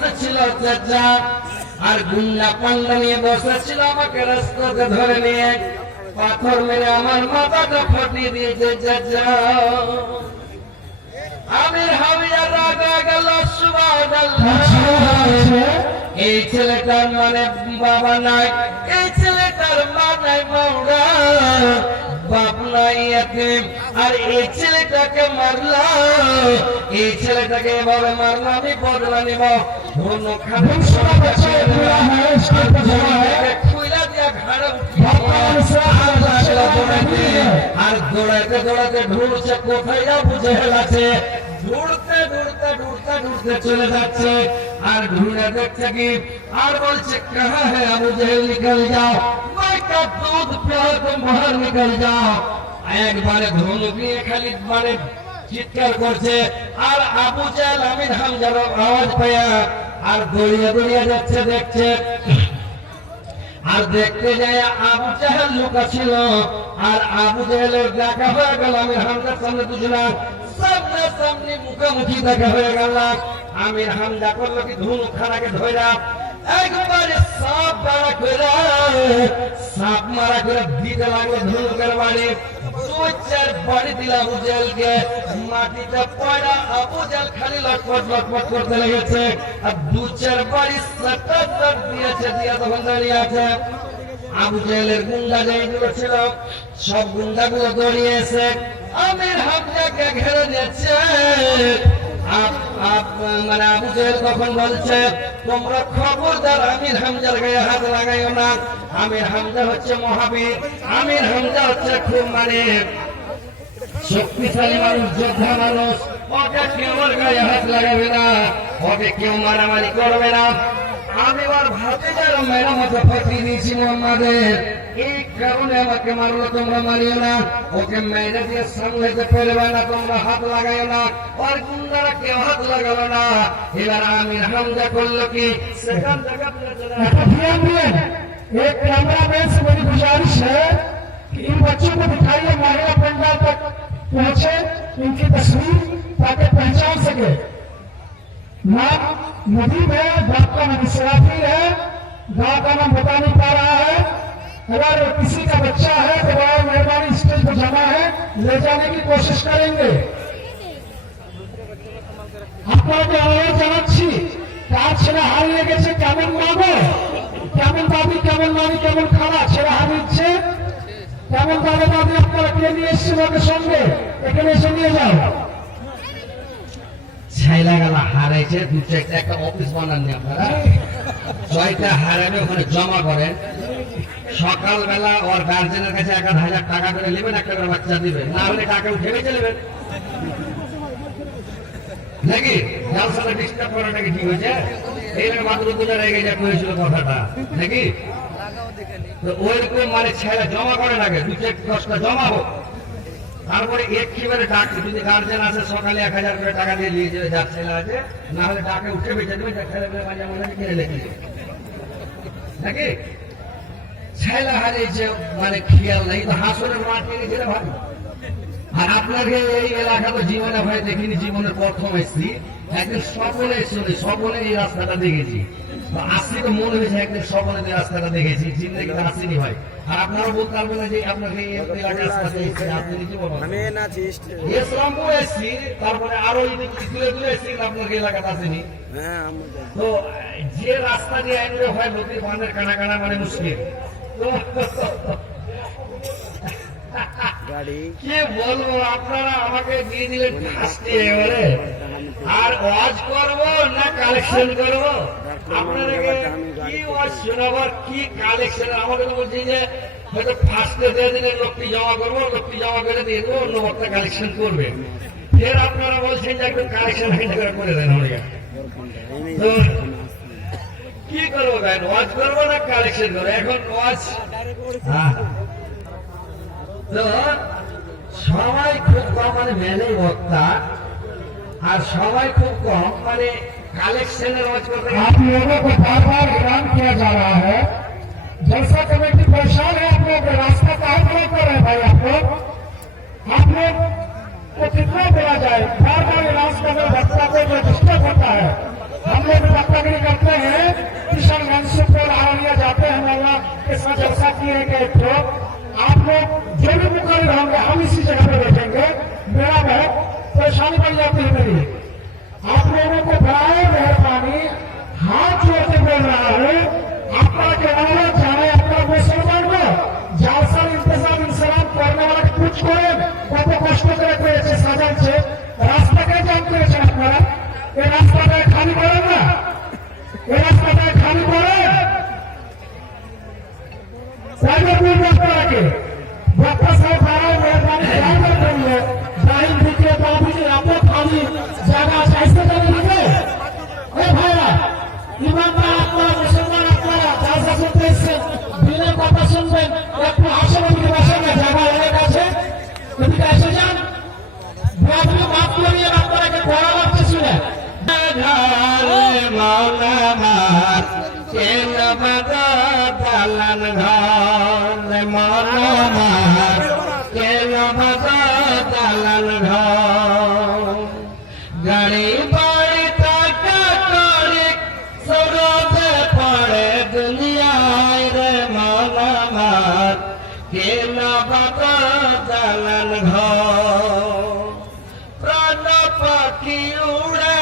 বসেছিল চাচা, আর গুন্ডা পান্ডা নিয়ে বসেছিল আমাকে রাস্তাতে ধরে নিয়ে পাথর মেরে আমার মাথাটা ফাটিয়ে দিয়েছে চাচা। আমির হামিয়া রাগা গেল এই ছেলেটার মানে বাবা নাই, এই ছেলেটার মা নাই, মাওড়া বাপ নাই এতিম, আর এই ছেলেটাকে মারলা, এই ছেলেটাকে এভাবে মারলা, আমি বদলা নিব। আর দৌড়াতে দৌড়াতে ঢুকছে, কোথায় আবু জেহেল আছে, ঢুড়তে ঢুড়তে ঢুড়তে ঢুড়তে চলে যাচ্ছে। আর ঢুড়ে দেখছে কি, আর বলছে কাহা है আবু জেহেল, নিকল যাও, मैं का दूध पिया तुम बाहर निकल जाओ। একবারে ধনুক নিয়ে খালি মানে চিৎকার করছে। আর আবু জেহেল আমির হামজার আওয়াজ পায়া আর দৌড়িয়ে দৌড়িয়ে যাচ্ছে, দেখছে। আর দেখতে যায় আবু জেহেল লুকা ছিল, আর আবু জেহেলের দেখা হয়ে গেল আমির হামজার সামনে, দুজনের সামনে সামনে মুখোমুখি দেখা হয়ে গেল। আমির হামজা করলো কি, ধনুক খানাকে ধরা একবারে সাপ মারা করে, সাপ মারা করে দিতে লাগলো ধনুকের বাড়ি। দুই চার বাড়ি দিল আবু জেহেলকে, মাটিতে পড়া আবু জেহেল খালি লটপট লটপট করতে লেগেছে। আর দু চার বাড়ি সাটার দিয়েছে, দিয়া তখন দাঁড়িয়ে আছে। আবু জেহেলের গুন্ডা যেগুলো ছিল সব গুন্ডাগুলো দৌড়িয়ে এসে আমির হামজাকে ঘেরে নিয়েছে। মানে আবু জেহেল তখন বলছে, তোমরা খবরদার আমির হামজার গায়ে হাত লাগাইও না। আমির হামজা হচ্ছে মহাবীর, আমির হামজা হচ্ছে খুব মানে শক্তিশালী মানুষ, যোদ্ধা মানুষ, ওকে কেউ ওর গায়ে হাত লাগাবে না, ওকে কেউ মারামারি করবে না। আমি ওর ভাতিজার মেরামতে ফাটিয়ে দিয়েছি মোহাম্মদের, এই কারণে আমাকে মারলো, তোমরা মারিও না, ওকে মেরে দিয়ে সামলাতে পারবে না, তোমরা হাত লাগাইও না। ওর গুন্ডারা কেউ হাত লাগালো না। এবার আমির হামজা করলো কি, সেখান থেকে एक कैमरा मैन से मेरी गुजारिश है कि इन बच्चों को दिखाइए, महिला पंडाल तक पहुंचे, इनकी तस्वीर ताकि पहचान सके। नाम नदीम है, बाप का नाम इसराफिल है, गाँव का नाम बता नहीं पा रहा है। अगर किसी का बच्चा है तो बड़ा मेहरबानी स्टेज पर जमा है, ले जाने की कोशिश करेंगे। আপনাকে আহ্বান জানাচ্ছি, কার ছেলে হারিয়ে গেছে, কেমন মাগো, কেমন দাবি, কেমন মানি, কেমন খাওয়া, ছেলে হারিয়েছে, কেমন দাবি দাবি আপনারা কে নিয়ে এসছেন ওদের সঙ্গে, এখানে এসে নিয়ে যাও। ছাইলা গেলা হারাইছে, দু চারটা একটা অফিস বানাননি আপনারা, ছয়টা হারাবে ওখানে জমা করেন। সকালবেলা ওর গার্জেনের কাছে 1,000 টাকা করে নেবেন, একটা করে বাচ্চা দিবেন, না হলে টাকা উঠে চলেবেন নাকি। জালসাটা ডিস্টার্ব করাটা কি ঠিক হয়েছে? এইভাবে মাত্র তুলে রেগে যা করেছিল কথাটা নাকি। তো ওইরকম মানে ছেলে জমা করেন আগে, 2-10টা জমা হোক, তারপরে একেবারে ডাক, যদি গার্জেন আছে সকালে 1,000 করে টাকা দিয়ে নিয়ে যাবে, যার ছেলে আছে, না হলে ডাকে উঠে বেঁচে দেবে, যার ছেলেমেয়ে মাঝে মাঝে কিনে লেখি নাকি। ছেলে হারিয়েছে মানে খেয়াল নেই, তো হাসনের মাঠ নিয়ে গেছিল ভাবি। আর আপনাকে এই এলাকা তো জীবনে ভয় দেখিনি, জীবনের প্রথম এসছি, একদিন স্বপনে এসেছিল, স্বপনে এই রাস্তাটা দেখেছি। আসছি তো মনে হয়েছে একদিন স্বপনে এই রাস্তাটা দেখেছি, জিন্দগিতে আসেনি ভাই। আর আপনারা বলতে পারবেন না যে আপনাকে এই এলাকার রাস্তাতে এসেছে, আপনি নিজে বলবেন ইসলামপুর এসছি, তারপরে আরো তুলে তুলে এসছি, আপনাকে এলাকাতে আসেনি। তো যে রাস্তা দিয়ে আইনরে হয় নদীর বাঁধের কানা কানা মানে মুশকিল। তো কি বলবো, আপনারা আমাকে দিয়ে দিলেন ফার্স্টে এবারে। আর ওয়াজ করবো না কালেকশন করবো, আপনাদেরকে কি ওয়াজ শোনাবার, কি কালেকশন। আমাদের বলছি যে হয়তো ফার্স্টে দিয়ে দিলে লোকটি জমা করবো, লোকটি জমা করে দিয়ে দেবো, অন্য বক্তা কালেকশন করবে। ফের আপনারা বলছেন যে একটু কালেকশন করে দেন আমাকে। তো কি করবো গান, ওয়াজ করবো না কালেকশন করবো? এখন ওয়াজ তো সবাই খুব কম মানে মেলেই বক্তা, আর সবাই খুব कम माने कलेक्शन आप लोगों को बार बार ऐलान किया जा रहा है, जलसा कमेटी परेशान है, आप लोग रास्ता काहे ब्लॉक कर रहे हैं भाई? आप लोग को कितना बोला जाए, बार बार ऐलान करने वक्ता को जो डिस्टर्ब होता है, हम लोग पक्कागिरी करते हैं, किशनगंज सुपौल आरनिया जाते हैं, मौला के साथ जलसा किए गए थे। आप लोग जो भी मुकर्रर होंगे हम इसी जगह पे बैठेंगे। मेरा बहुत परेशानी बन जाती है मेरी। आप लोगों को बड़ाए मेहरबानी हाथ जोड़ के बोल रहा हूँ, आपका के औरत जाने अपना मुसलमान को জালসার ইন্তজাম ইনসালাম করনে वाला कुछ করেন, কত কষ্ট করে করেছে সাজাচ্ছে, রাস্তাকে জাম করেছেন আপনারা। এই রাস্তাটা খালি করেন না, এই রাস্তাটা খালি করেন। সাইডে দুই রাস্তাকে বক্তা সাহেব বাড়াও মেহরবানি জায়গা করলে জাহিল দিকে বাবুজি এত খালি জায়গা চাইছে জানি দিকে। এ ভাইরা ইমানদার আপনারা, মুসলমান আপনারা জালসা করতে এসেছেন, দিনের কথা শুনবেন, একটু আসেন ওদিকে বসেন না, জায়গা অনেক আছে, ওদিকে এসে যান। আপনি মাফ করিয়ে আপনাকে করা লাগছে শুনে মৌলামার কেন দালান ঘর, মৌলামার কেন দালান ঘর, গাড়ি বাড়ি টাকা করে সরদে পড়ে দুনিয়ায় রে মৌলামার কেন দালান ঘর, প্রাণ পাখি উড়ে